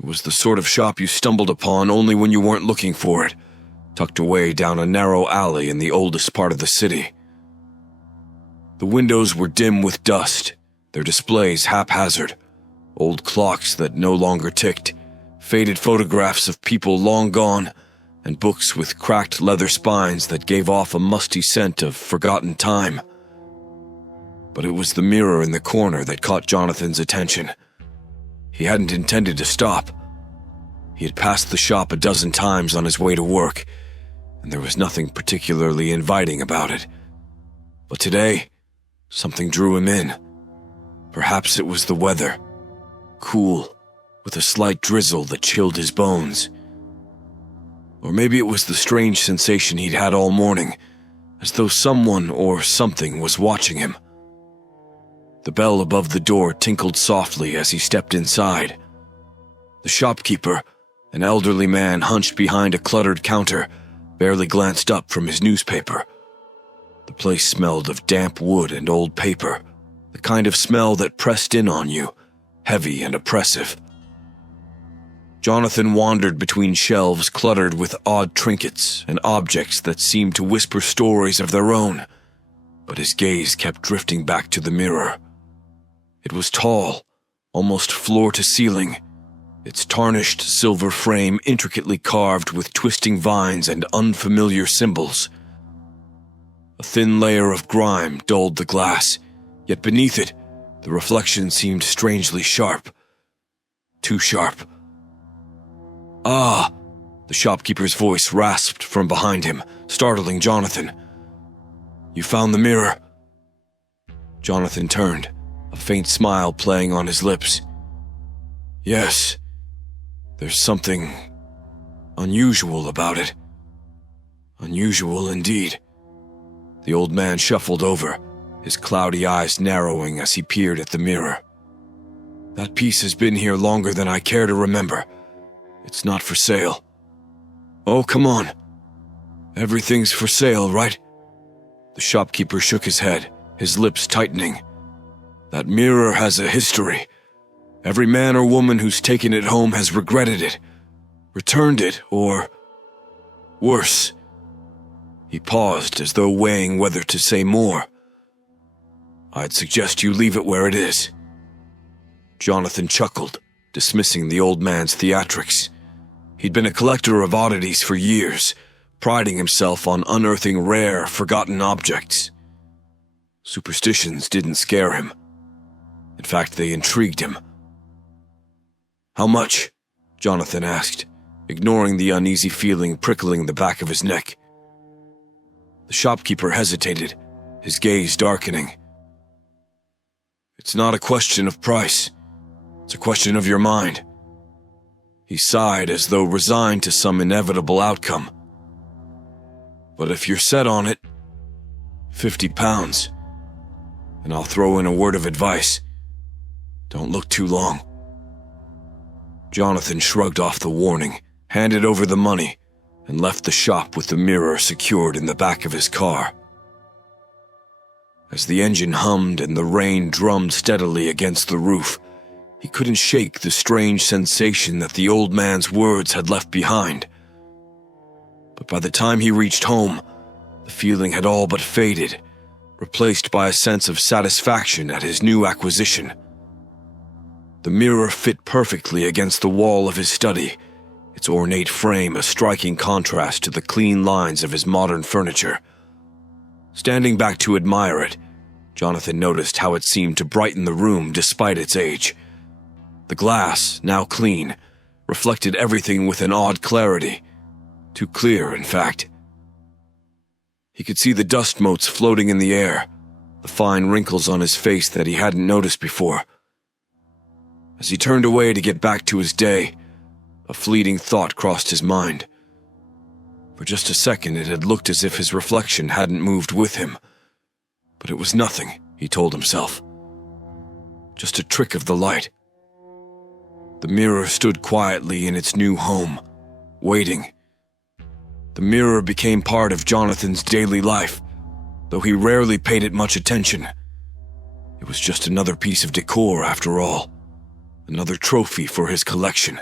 It was the sort of shop you stumbled upon only when you weren't looking for it, tucked away down a narrow alley in the oldest part of the city. The windows were dim with dust, their displays haphazard, old clocks that no longer ticked, faded photographs of people long gone, and books with cracked leather spines that gave off a musty scent of forgotten time. But it was the mirror in the corner that caught Jonathan's attention. He hadn't intended to stop. He had passed the shop a dozen times on his way to work, and there was nothing particularly inviting about it. But today, something drew him in. Perhaps it was the weather. Cool, with a slight drizzle that chilled his bones. Or maybe it was the strange sensation he'd had all morning, as though someone or something was watching him. The bell above the door tinkled softly as he stepped inside. The shopkeeper, an elderly man hunched behind a cluttered counter, barely glanced up from his newspaper. The place smelled of damp wood and old paper, the kind of smell that pressed in on you, heavy and oppressive. Jonathan wandered between shelves cluttered with odd trinkets and objects that seemed to whisper stories of their own, but his gaze kept drifting back to the mirror. It was tall, almost floor to ceiling, its tarnished silver frame intricately carved with twisting vines and unfamiliar symbols. A thin layer of grime dulled the glass, yet beneath it, the reflection seemed strangely sharp. Too sharp. "Ah!" The shopkeeper's voice rasped from behind him, startling Jonathan. "You found the mirror?" Jonathan turned, a faint smile playing on his lips. "Yes. There's something unusual about it. Unusual indeed." The old man shuffled over, his cloudy eyes narrowing as he peered at the mirror. "That piece has been here longer than I care to remember. It's not for sale." "Oh, come on. Everything's for sale, right?" The shopkeeper shook his head, his lips tightening. "That mirror has a history. Every man or woman who's taken it home has regretted it, returned it, or worse." He paused as though weighing whether to say more. "I'd suggest you leave it where it is." Jonathan chuckled, dismissing the old man's theatrics. He'd been a collector of oddities for years, priding himself on unearthing rare, forgotten objects. Superstitions didn't scare him. In fact, they intrigued him. "How much?" Jonathan asked, ignoring the uneasy feeling prickling the back of his neck. The shopkeeper hesitated, his gaze darkening. "It's not a question of price. It's a question of your mind." He sighed as though resigned to some inevitable outcome. "But if you're set on it, £50. And I'll throw in a word of advice. Don't look too long." Jonathan shrugged off the warning, handed over the money, and left the shop with the mirror secured in the back of his car. As the engine hummed and the rain drummed steadily against the roof, he couldn't shake the strange sensation that the old man's words had left behind. But by the time he reached home, the feeling had all but faded, replaced by a sense of satisfaction at his new acquisition. The mirror fit perfectly against the wall of his study, its ornate frame a striking contrast to the clean lines of his modern furniture. Standing back to admire it, Jonathan noticed how it seemed to brighten the room despite its age. The glass, now clean, reflected everything with an odd clarity. Too clear, in fact. He could see the dust motes floating in the air, the fine wrinkles on his face that he hadn't noticed before. As he turned away to get back to his day, a fleeting thought crossed his mind. For just a second it had looked as if his reflection hadn't moved with him. But it was nothing, he told himself. Just a trick of the light. The mirror stood quietly in its new home, waiting. The mirror became part of Jonathan's daily life, though he rarely paid it much attention. It was just another piece of decor after all, another trophy for his collection.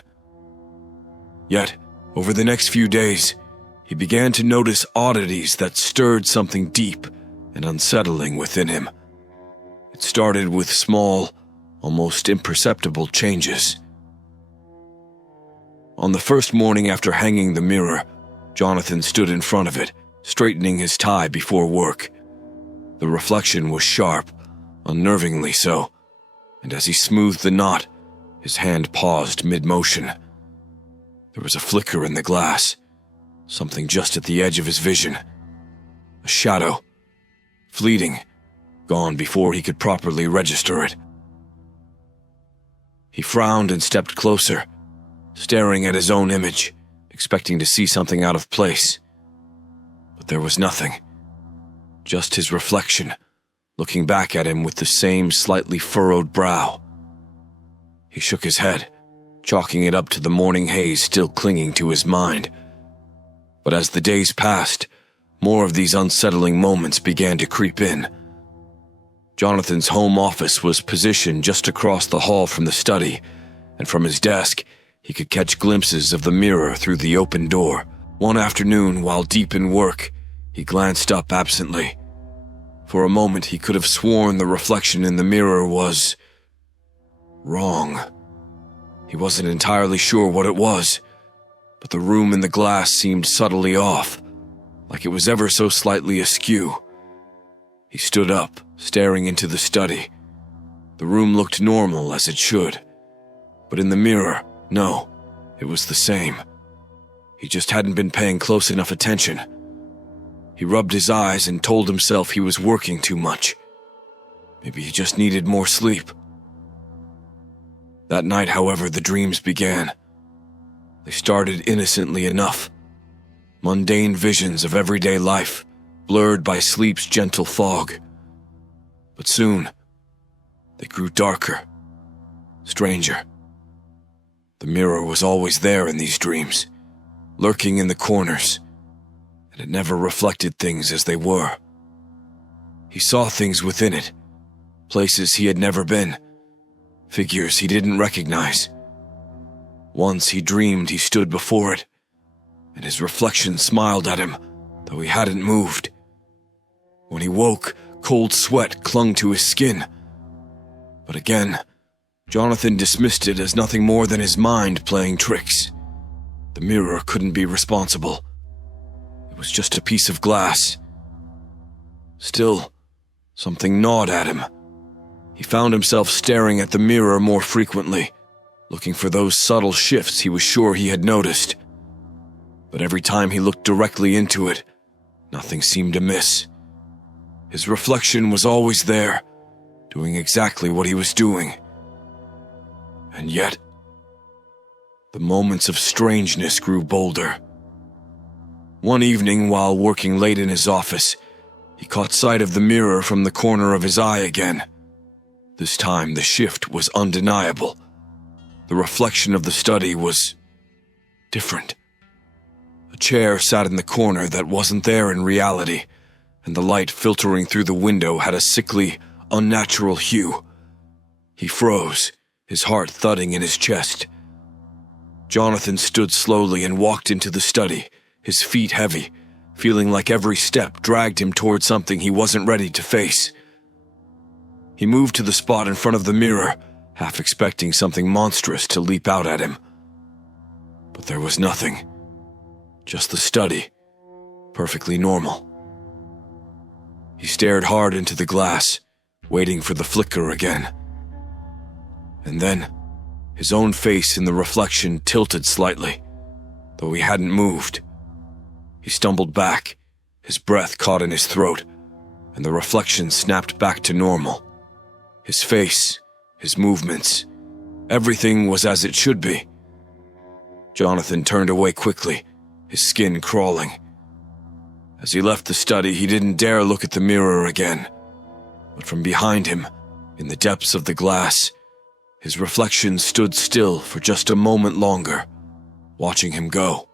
Yet, over the next few days, he began to notice oddities that stirred something deep and unsettling within him. It started with small, almost imperceptible changes. On the first morning after hanging the mirror, Jonathan stood in front of it, straightening his tie before work. The reflection was sharp, unnervingly so, and as he smoothed the knot, his hand paused mid-motion. There was a flicker in the glass, something just at the edge of his vision. A shadow, fleeting, gone before he could properly register it. He frowned and stepped closer, staring at his own image, expecting to see something out of place. But there was nothing. Just his reflection, looking back at him with the same slightly furrowed brow. He shook his head, chalking it up to the morning haze still clinging to his mind. But as the days passed, more of these unsettling moments began to creep in. Jonathan's home office was positioned just across the hall from the study, and from his desk, he could catch glimpses of the mirror through the open door. One afternoon, while deep in work, he glanced up absently. For a moment, he could have sworn the reflection in the mirror was wrong. He wasn't entirely sure what it was, but the room in the glass seemed subtly off, like it was ever so slightly askew. He stood up, staring into the study. The room looked normal, as it should. But in the mirror, no, it was the same. He just hadn't been paying close enough attention. He rubbed his eyes and told himself he was working too much. Maybe he just needed more sleep. That night, however, the dreams began. They started innocently enough. Mundane visions of everyday life, blurred by sleep's gentle fog. But soon, they grew darker, stranger. The mirror was always there in these dreams, lurking in the corners, and it never reflected things as they were. He saw things within it, places he had never been, figures he didn't recognize. Once he dreamed he stood before it, and his reflection smiled at him, though he hadn't moved. When he woke, cold sweat clung to his skin. But again, Jonathan dismissed it as nothing more than his mind playing tricks. The mirror couldn't be responsible. It was just a piece of glass. Still, something gnawed at him. He found himself staring at the mirror more frequently, looking for those subtle shifts he was sure he had noticed. But every time he looked directly into it, nothing seemed amiss. His reflection was always there, doing exactly what he was doing. And yet, the moments of strangeness grew bolder. One evening, while working late in his office, he caught sight of the mirror from the corner of his eye again. This time, the shift was undeniable. The reflection of the study was different. A chair sat in the corner that wasn't there in reality, and the light filtering through the window had a sickly, unnatural hue. He froze, his heart thudding in his chest. Jonathan stood slowly and walked into the study, his feet heavy, feeling like every step dragged him toward something he wasn't ready to face. He moved to the spot in front of the mirror, half expecting something monstrous to leap out at him. But there was nothing. Just the study, perfectly normal. He stared hard into the glass, waiting for the flicker again. And then, his own face in the reflection tilted slightly, though he hadn't moved. He stumbled back, his breath caught in his throat, and the reflection snapped back to normal. His face, his movements, everything was as it should be. Jonathan turned away quickly, his skin crawling. As he left the study, he didn't dare look at the mirror again. But from behind him, in the depths of the glass, his reflection stood still for just a moment longer, watching him go.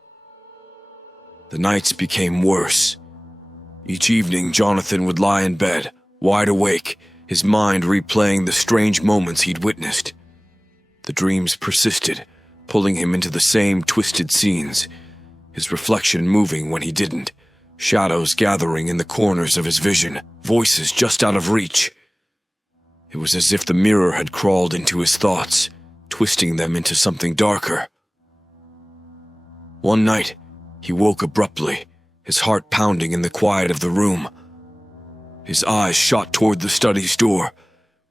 The nights became worse. Each evening, Jonathan would lie in bed, wide awake, his mind replaying the strange moments he'd witnessed. The dreams persisted, pulling him into the same twisted scenes, his reflection moving when he didn't, shadows gathering in the corners of his vision, voices just out of reach. It was as if the mirror had crawled into his thoughts, twisting them into something darker. One night, he woke abruptly, his heart pounding in the quiet of the room. His eyes shot toward the study's door,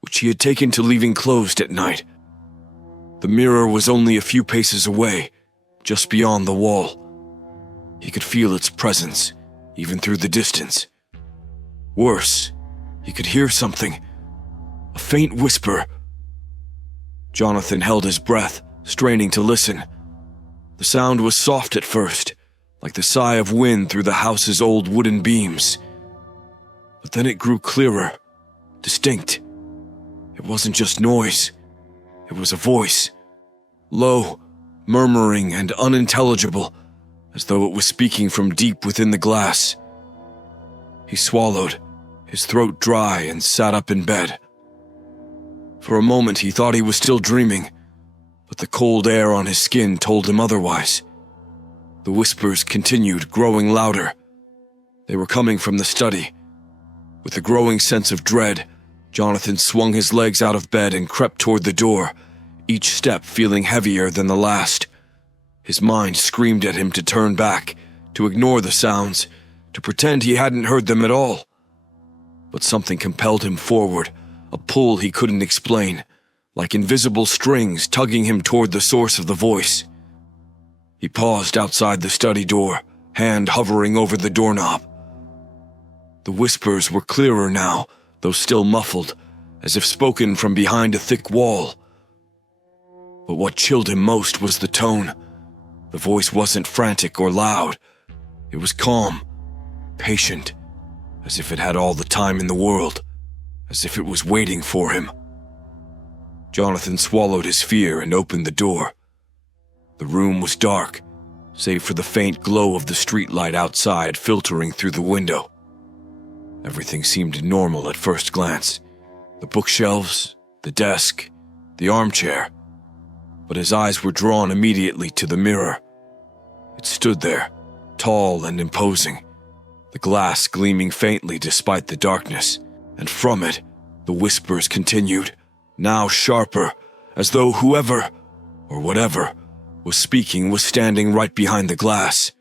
which he had taken to leaving closed at night. The mirror was only a few paces away, just beyond the wall. He could feel its presence, even through the distance. Worse, he could hear something, a faint whisper. Jonathan held his breath, straining to listen. The sound was soft at first, like the sigh of wind through the house's old wooden beams. But then it grew clearer, distinct. It wasn't just noise. It was a voice, low, murmuring and unintelligible, as though it was speaking from deep within the glass. He swallowed, his throat dry, and sat up in bed. For a moment he thought he was still dreaming, but the cold air on his skin told him otherwise. The whispers continued, growing louder. They were coming from the study. With a growing sense of dread, Jonathan swung his legs out of bed and crept toward the door, each step feeling heavier than the last. His mind screamed at him to turn back, to ignore the sounds, to pretend he hadn't heard them at all. But something compelled him forward, a pull he couldn't explain, like invisible strings tugging him toward the source of the voice. He paused outside the study door, hand hovering over the doorknob. The whispers were clearer now, though still muffled, as if spoken from behind a thick wall. But what chilled him most was the tone. The voice wasn't frantic or loud. It was calm, patient, as if it had all the time in the world, as if it was waiting for him. Jonathan swallowed his fear and opened the door. The room was dark, save for the faint glow of the streetlight outside filtering through the window. Everything seemed normal at first glance. The bookshelves, the desk, the armchair. But his eyes were drawn immediately to the mirror. It stood there, tall and imposing, the glass gleaming faintly despite the darkness, and from it, the whispers continued, now sharper, as though whoever, or whatever, was speaking was standing right behind the glass.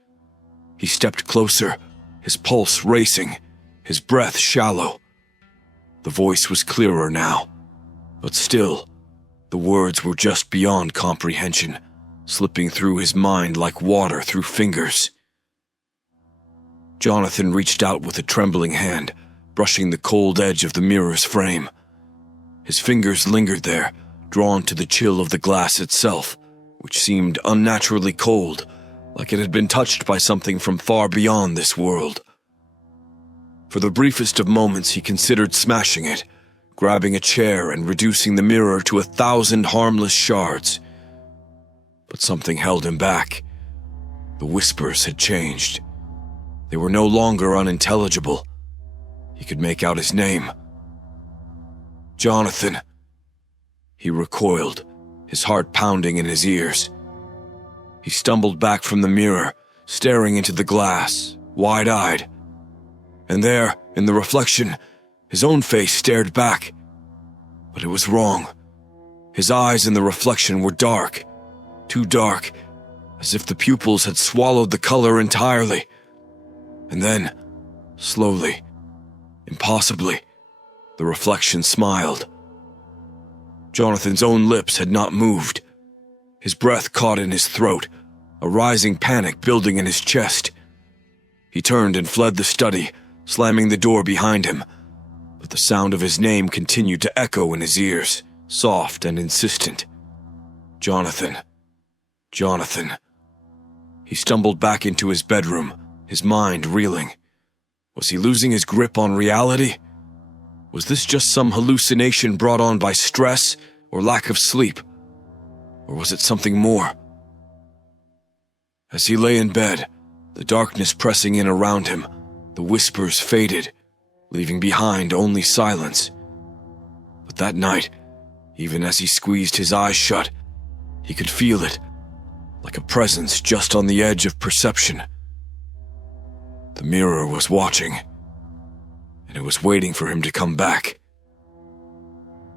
He stepped closer, his pulse racing, his breath shallow. The voice was clearer now, but still, the words were just beyond comprehension, slipping through his mind like water through fingers. Jonathan reached out with a trembling hand, brushing the cold edge of the mirror's frame. His fingers lingered there, drawn to the chill of the glass itself, which seemed unnaturally cold, like it had been touched by something from far beyond this world. For the briefest of moments he considered smashing it, grabbing a chair and reducing the mirror to 1,000 harmless shards. But something held him back. The whispers had changed. They were no longer unintelligible. He could make out his name. Jonathan. He recoiled, his heart pounding in his ears. He stumbled back from the mirror, staring into the glass, wide-eyed. And there, in the reflection, his own face stared back. But it was wrong. His eyes in the reflection were dark, too dark, as if the pupils had swallowed the color entirely. And then, slowly, impossibly, the reflection smiled. Jonathan's own lips had not moved. His breath caught in his throat, a rising panic building in his chest. He turned and fled the study, slamming the door behind him, but the sound of his name continued to echo in his ears, soft and insistent. Jonathan. Jonathan. He stumbled back into his bedroom, his mind reeling. Was he losing his grip on reality? Was this just some hallucination brought on by stress or lack of sleep? Or was it something more? As he lay in bed, the darkness pressing in around him, the whispers faded, leaving behind only silence. But that night, even as he squeezed his eyes shut, he could feel it, like a presence just on the edge of perception. The mirror was watching, and it was waiting for him to come back.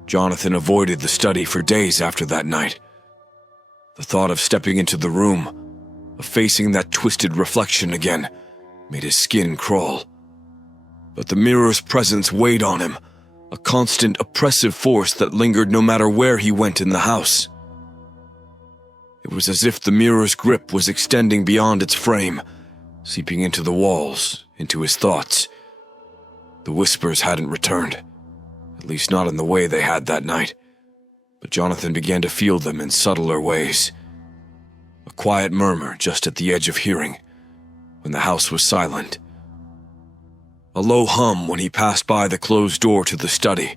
Jonathan avoided the study for days after that night. The thought of stepping into the room, of facing that twisted reflection again, made his skin crawl. But the mirror's presence weighed on him, a constant oppressive force that lingered no matter where he went in the house. It was as if the mirror's grip was extending beyond its frame, seeping into the walls, into his thoughts. The whispers hadn't returned, at least not in the way they had that night, but Jonathan began to feel them in subtler ways. A quiet murmur just at the edge of hearing, when the house was silent. A low hum when he passed by the closed door to the study.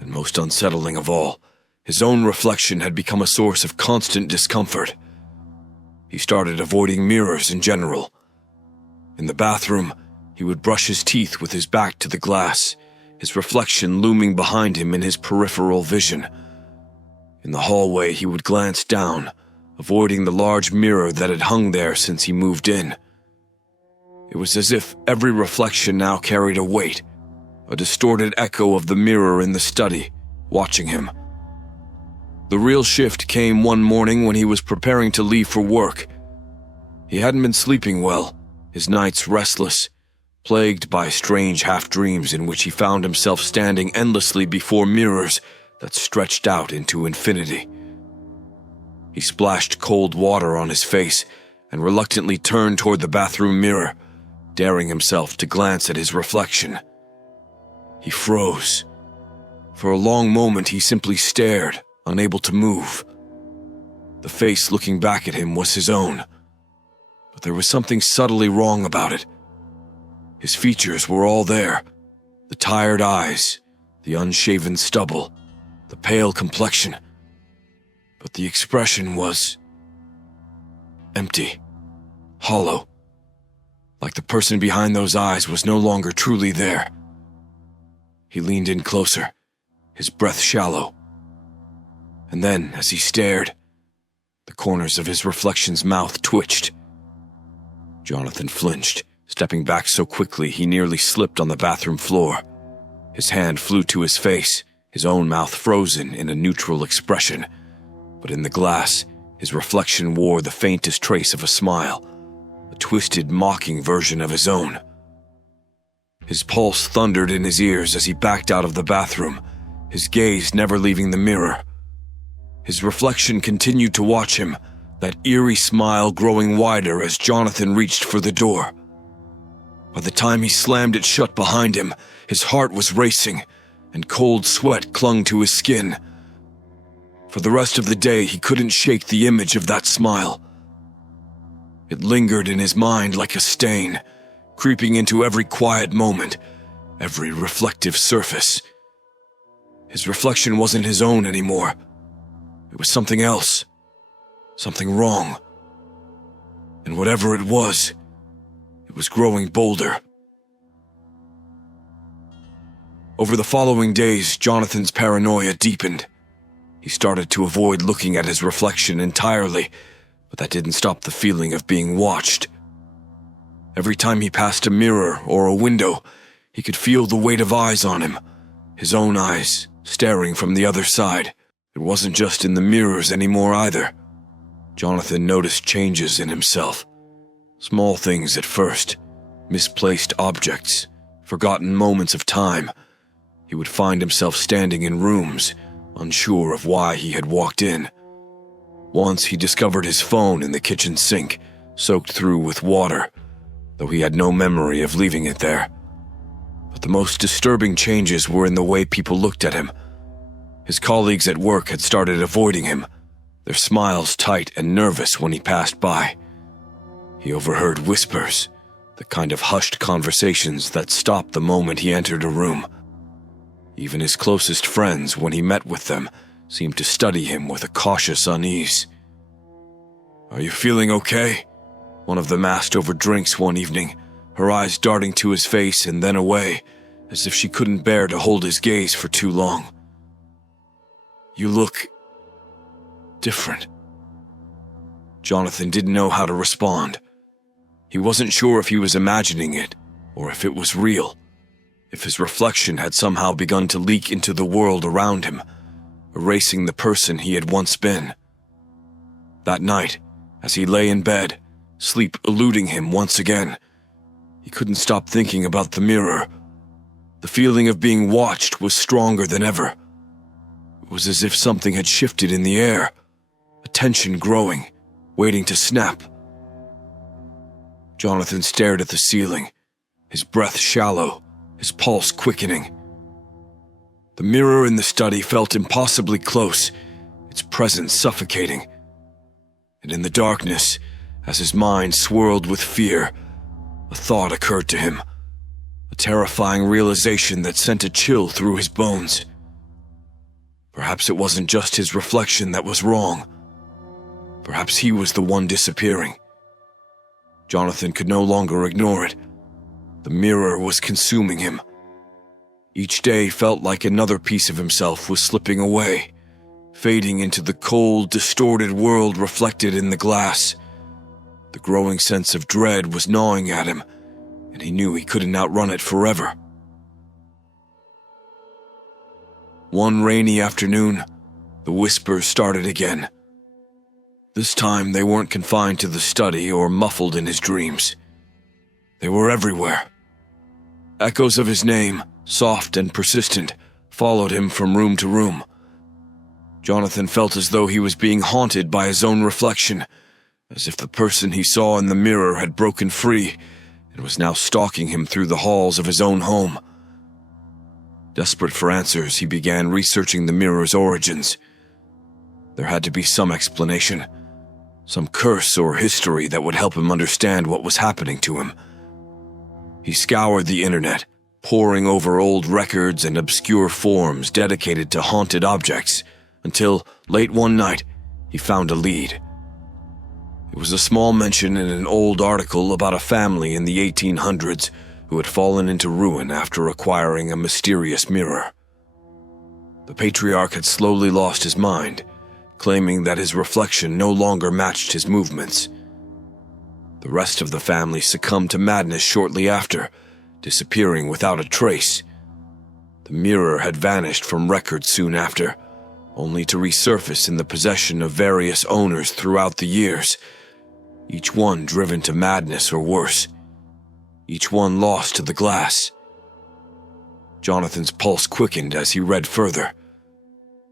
And most unsettling of all, his own reflection had become a source of constant discomfort. He started avoiding mirrors in general. In the bathroom, he would brush his teeth with his back to the glass, his reflection looming behind him in his peripheral vision. In the hallway, he would glance down, avoiding the large mirror that had hung there since he moved in. It was as if every reflection now carried a weight, a distorted echo of the mirror in the study, watching him. The real shift came one morning when he was preparing to leave for work. He hadn't been sleeping well, his nights restless, plagued by strange half-dreams in which he found himself standing endlessly before mirrors that stretched out into infinity. He splashed cold water on his face and reluctantly turned toward the bathroom mirror, daring himself to glance at his reflection. He froze. For a long moment he simply stared, unable to move. The face looking back at him was his own, but there was something subtly wrong about it. His features were all there, the tired eyes, the unshaven stubble, the pale complexion, but the expression was empty, hollow, like the person behind those eyes was no longer truly there. He leaned in closer, his breath shallow. And then, as he stared, the corners of his reflection's mouth twitched. Jonathan flinched, stepping back so quickly he nearly slipped on the bathroom floor. His hand flew to his face, his own mouth frozen in a neutral expression. But in the glass, his reflection wore the faintest trace of a smile, a twisted, mocking version of his own. His pulse thundered in his ears as he backed out of the bathroom, his gaze never leaving the mirror. His reflection continued to watch him, that eerie smile growing wider as Jonathan reached for the door. By the time he slammed it shut behind him, his heart was racing, and cold sweat clung to his skin. For the rest of the day, he couldn't shake the image of that smile. It lingered in his mind like a stain, creeping into every quiet moment, every reflective surface. His reflection wasn't his own anymore. It was something else, something wrong. And whatever it was growing bolder. Over the following days, Jonathan's paranoia deepened. He started to avoid looking at his reflection entirely, but that didn't stop the feeling of being watched. Every time he passed a mirror or a window, he could feel the weight of eyes on him, his own eyes, staring from the other side. It wasn't just in the mirrors anymore either. Jonathan noticed changes in himself. Small things at first, misplaced objects, forgotten moments of time. He would find himself standing in rooms, unsure of why he had walked in. Once he discovered his phone in the kitchen sink, soaked through with water, though he had no memory of leaving it there. But the most disturbing changes were in the way people looked at him. His colleagues at work had started avoiding him, their smiles tight and nervous when he passed by. He overheard whispers, the kind of hushed conversations that stopped the moment he entered a room. Even his closest friends, when he met with them, seemed to study him with a cautious unease. "Are you feeling okay?" One of them asked over drinks one evening, her eyes darting to his face and then away, as if she couldn't bear to hold his gaze for too long. "You look different." Jonathan didn't know how to respond. He wasn't sure if he was imagining it or if it was real, if his reflection had somehow begun to leak into the world around him, erasing the person he had once been. That night, as he lay in bed, sleep eluding him once again, he couldn't stop thinking about the mirror. The feeling of being watched was stronger than ever. It was as if something had shifted in the air, a tension growing, waiting to snap. Jonathan stared at the ceiling, his breath shallow, his pulse quickening. The mirror in the study felt impossibly close, its presence suffocating. And in the darkness, as his mind swirled with fear, a thought occurred to him, a terrifying realization that sent a chill through his bones. Perhaps it wasn't just his reflection that was wrong. Perhaps he was the one disappearing. Jonathan could no longer ignore it. The mirror was consuming him. Each day felt like another piece of himself was slipping away, fading into the cold, distorted world reflected in the glass. The growing sense of dread was gnawing at him, and he knew he couldn't outrun it forever. One rainy afternoon, the whispers started again. This time they weren't confined to the study or muffled in his dreams. They were everywhere. Echoes of his name, soft and persistent, followed him from room to room. Jonathan felt as though he was being haunted by his own reflection, as if the person he saw in the mirror had broken free and was now stalking him through the halls of his own home. Desperate for answers, he began researching the mirror's origins. There had to be some explanation, some curse or history that would help him understand what was happening to him. He scoured the internet, poring over old records and obscure forums dedicated to haunted objects, until, late one night, he found a lead. It was a small mention in an old article about a family in the 1800s who had fallen into ruin after acquiring a mysterious mirror. The patriarch had slowly lost his mind, claiming that his reflection no longer matched his movements. The rest of the family succumbed to madness shortly after, disappearing without a trace. The mirror had vanished from records soon after, only to resurface in the possession of various owners throughout the years, each one driven to madness or worse, each one lost to the glass. Jonathan's pulse quickened as he read further.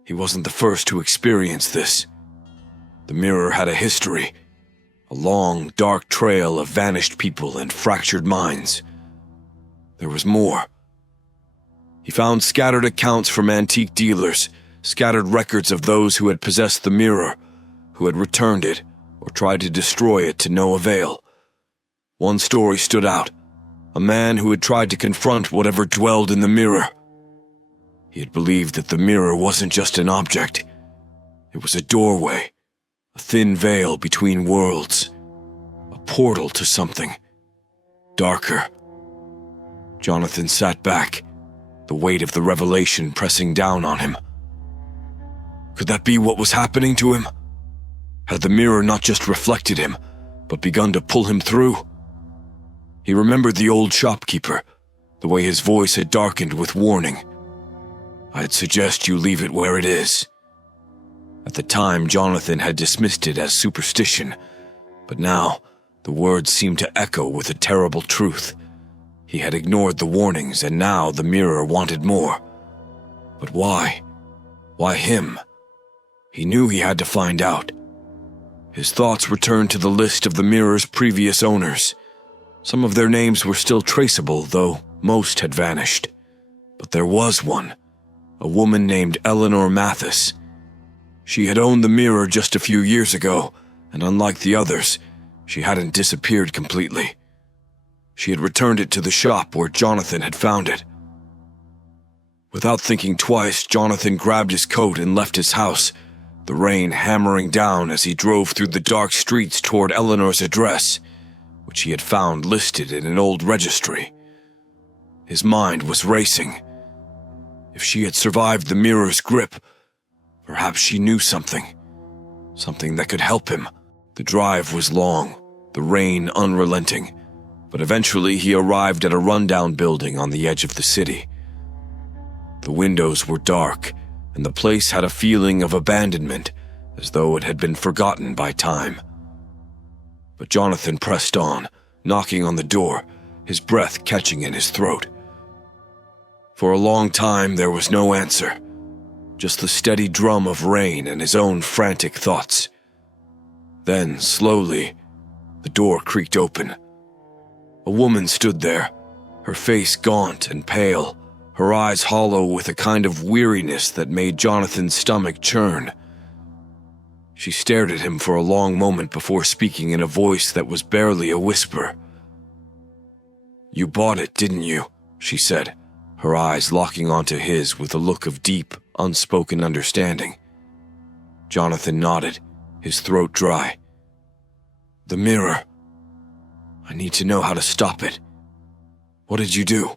He wasn't the first to experience this. The mirror had a history, a long, dark trail of vanished people and fractured minds. There was more. He found scattered accounts from antique dealers, scattered records of those who had possessed the mirror, who had returned it or tried to destroy it to no avail. One story stood out, a man who had tried to confront whatever dwelled in the mirror. He had believed that the mirror wasn't just an object. It was a doorway, a thin veil between worlds, a portal to something darker. Jonathan sat back, the weight of the revelation pressing down on him. Could that be what was happening to him? Had the mirror not just reflected him, but begun to pull him through? He remembered the old shopkeeper, the way his voice had darkened with warning. I'd suggest you leave it where it is. At the time, Jonathan had dismissed it as superstition, but now the words seemed to echo with a terrible truth. He had ignored the warnings, and now the mirror wanted more. But why? Why him? He knew he had to find out. His thoughts returned to the list of the mirror's previous owners. Some of their names were still traceable, though most had vanished. But there was one, a woman named Eleanor Mathis. She had owned the mirror just a few years ago, and unlike the others, she hadn't disappeared completely. She had returned it to the shop where Jonathan had found it. Without thinking twice, Jonathan grabbed his coat and left his house, the rain hammering down as he drove through the dark streets toward Eleanor's address, which he had found listed in an old registry. His mind was racing. If she had survived the mirror's grip, perhaps she knew something that could help him. The drive was long, the rain unrelenting, but eventually he arrived at a rundown building on the edge of the city. The windows were dark, and the place had a feeling of abandonment, as though it had been forgotten by time. But Jonathan pressed on, knocking on the door, his breath catching in his throat. For a long time there was no answer, just the steady drum of rain and his own frantic thoughts. Then, slowly, the door creaked open. A woman stood there, her face gaunt and pale, her eyes hollow with a kind of weariness that made Jonathan's stomach churn. She stared at him for a long moment before speaking in a voice that was barely a whisper. "You bought it, didn't you?" she said, her eyes locking onto his with a look of deep, unspoken understanding. Jonathan nodded, his throat dry. "The mirror. I need to know how to stop it. What did you do?"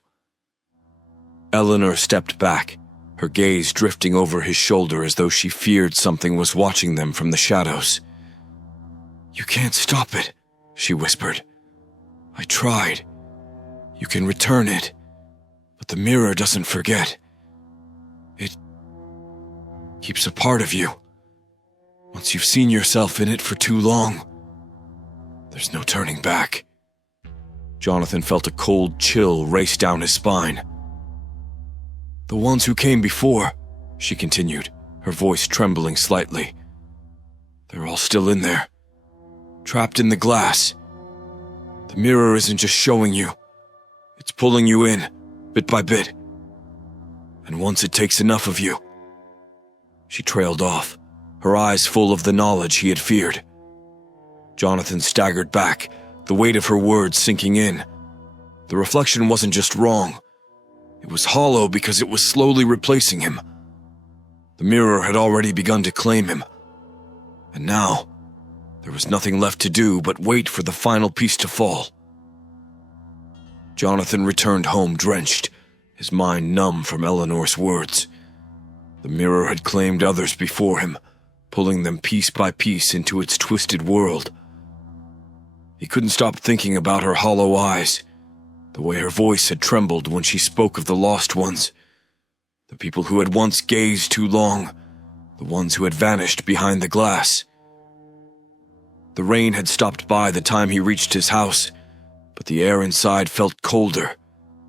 Eleanor stepped back, her gaze drifting over his shoulder as though she feared something was watching them from the shadows. "You can't stop it," she whispered. "I tried. You can return it, but the mirror doesn't forget. It keeps a part of you. Once you've seen yourself in it for too long, there's no turning back." Jonathan felt a cold chill race down his spine. "The ones who came before," she continued, her voice trembling slightly. "They're all still in there, trapped in the glass. The mirror isn't just showing you, it's pulling you in, bit by bit. And once it takes enough of you..." She trailed off, her eyes full of the knowledge he had feared. Jonathan staggered back, the weight of her words sinking in. The reflection wasn't just wrong. It was hollow because it was slowly replacing him. The mirror had already begun to claim him. And now, there was nothing left to do but wait for the final piece to fall. Jonathan returned home drenched, his mind numb from Eleanor's words. The mirror had claimed others before him, pulling them piece by piece into its twisted world. He couldn't stop thinking about her hollow eyes, the way her voice had trembled when she spoke of the lost ones, the people who had once gazed too long, the ones who had vanished behind the glass. The rain had stopped by the time he reached his house, but the air inside felt colder,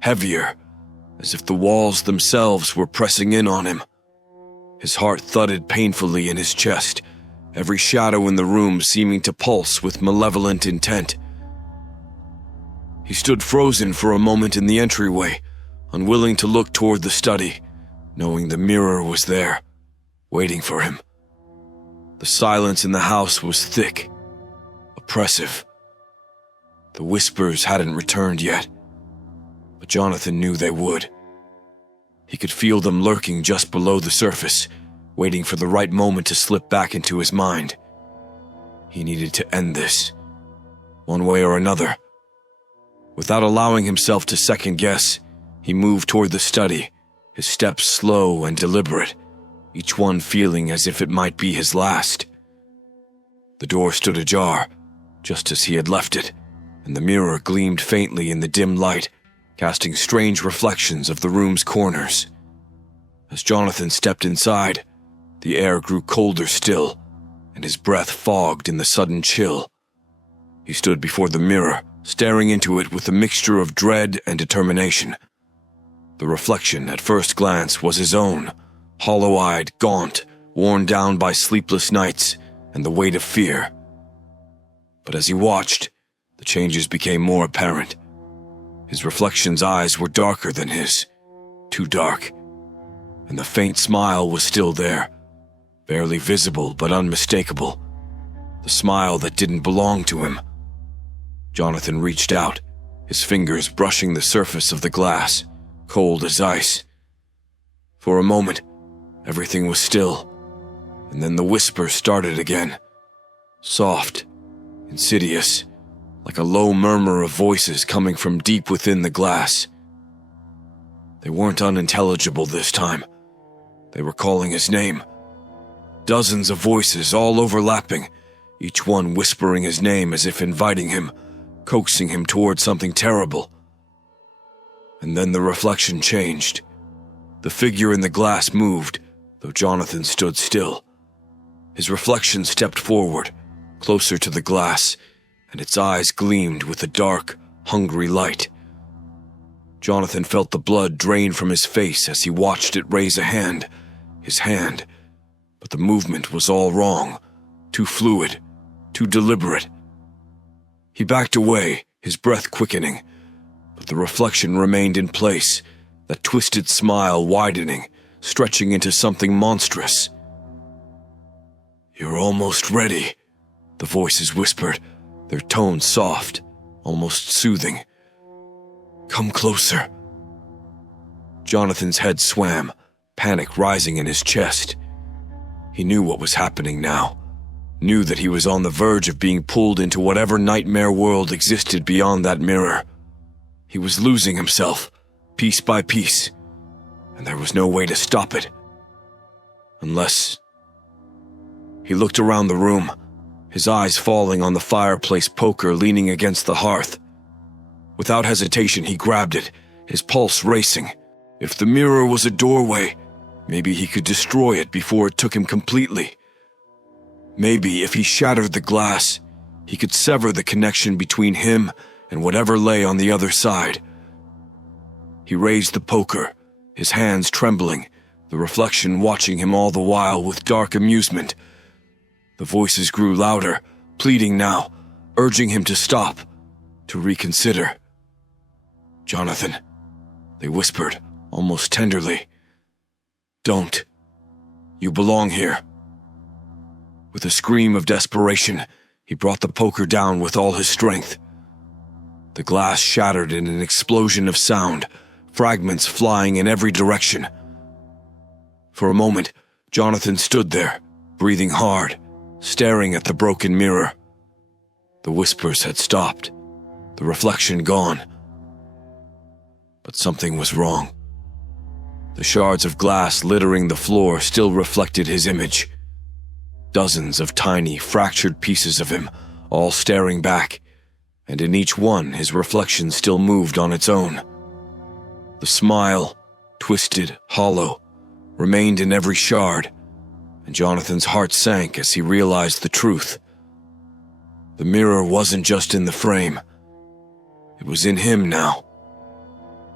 heavier, as if the walls themselves were pressing in on him. His heart thudded painfully in his chest, every shadow in the room seeming to pulse with malevolent intent. He stood frozen for a moment in the entryway, unwilling to look toward the study, knowing the mirror was there, waiting for him. The silence in the house was thick, oppressive. The whispers hadn't returned yet, but Jonathan knew they would. He could feel them lurking just below the surface, waiting for the right moment to slip back into his mind. He needed to end this, one way or another. Without allowing himself to second-guess, he moved toward the study, his steps slow and deliberate, each one feeling as if it might be his last. The door stood ajar, just as he had left it, and the mirror gleamed faintly in the dim light, casting strange reflections of the room's corners. As Jonathan stepped inside, the air grew colder still, and his breath fogged in the sudden chill. He stood before the mirror, staring into it with a mixture of dread and determination. The reflection, at first glance, was his own, hollow-eyed, gaunt, worn down by sleepless nights and the weight of fear. But as he watched, the changes became more apparent. His reflection's eyes were darker than his, too dark, and the faint smile was still there, barely visible but unmistakable, the smile that didn't belong to him. Jonathan reached out, his fingers brushing the surface of the glass, cold as ice. For a moment, everything was still, and then the whisper started again, soft, insidious, like a low murmur of voices coming from deep within the glass. They weren't unintelligible this time. They were calling his name. Dozens of voices, all overlapping, each one whispering his name as if inviting him, coaxing him toward something terrible. And then the reflection changed. The figure in the glass moved, though Jonathan stood still. His reflection stepped forward, closer to the glass, and its eyes gleamed with a dark, hungry light. Jonathan felt the blood drain from his face as he watched it raise a hand, his hand. But the movement was all wrong, too fluid, too deliberate. He backed away, his breath quickening, but the reflection remained in place, that twisted smile widening, stretching into something monstrous. "You're almost ready," the voices whispered, their tone soft, almost soothing. "Come closer." Jonathan's head swam, panic rising in his chest. He knew what was happening now, knew that he was on the verge of being pulled into whatever nightmare world existed beyond that mirror. He was losing himself, piece by piece, and there was no way to stop it. Unless... He looked around the room, his eyes falling on the fireplace poker leaning against the hearth. Without hesitation, he grabbed it, his pulse racing. If the mirror was a doorway, maybe he could destroy it before it took him completely. Maybe if he shattered the glass, he could sever the connection between him and whatever lay on the other side. He raised the poker, his hands trembling, the reflection watching him all the while with dark amusement. The voices grew louder, pleading now, urging him to stop, to reconsider. "Jonathan," they whispered, almost tenderly. "Don't. You belong here." With a scream of desperation, he brought the poker down with all his strength. The glass shattered in an explosion of sound, fragments flying in every direction. For a moment, Jonathan stood there, breathing hard, staring at the broken mirror. The whispers had stopped, the reflection gone. But something was wrong. The shards of glass littering the floor still reflected his image. Dozens of tiny, fractured pieces of him, all staring back, and in each one his reflection still moved on its own. The smile, twisted, hollow, remained in every shard, and Jonathan's heart sank as he realized the truth. The mirror wasn't just in the frame. It was in him now.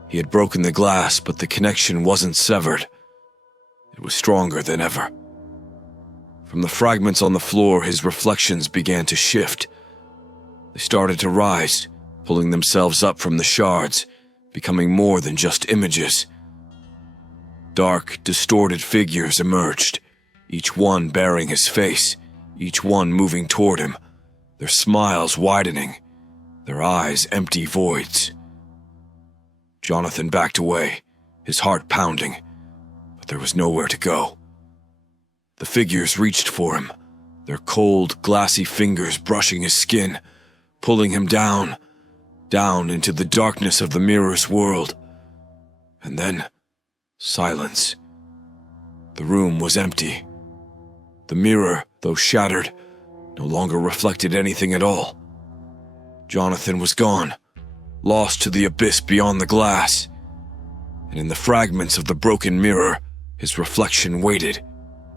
He had broken the glass, but the connection wasn't severed. It was stronger than ever. From the fragments on the floor, his reflections began to shift. They started to rise, pulling themselves up from the shards, becoming more than just images. Dark, distorted figures emerged, each one bearing his face, each one moving toward him, their smiles widening, their eyes empty voids. Jonathan backed away, his heart pounding, but there was nowhere to go. The figures reached for him, their cold, glassy fingers brushing his skin, pulling him down, down into the darkness of the mirror's world. And then, silence. The room was empty. The mirror, though shattered, no longer reflected anything at all. Jonathan was gone, lost to the abyss beyond the glass. And in the fragments of the broken mirror, his reflection waited,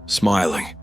smiling,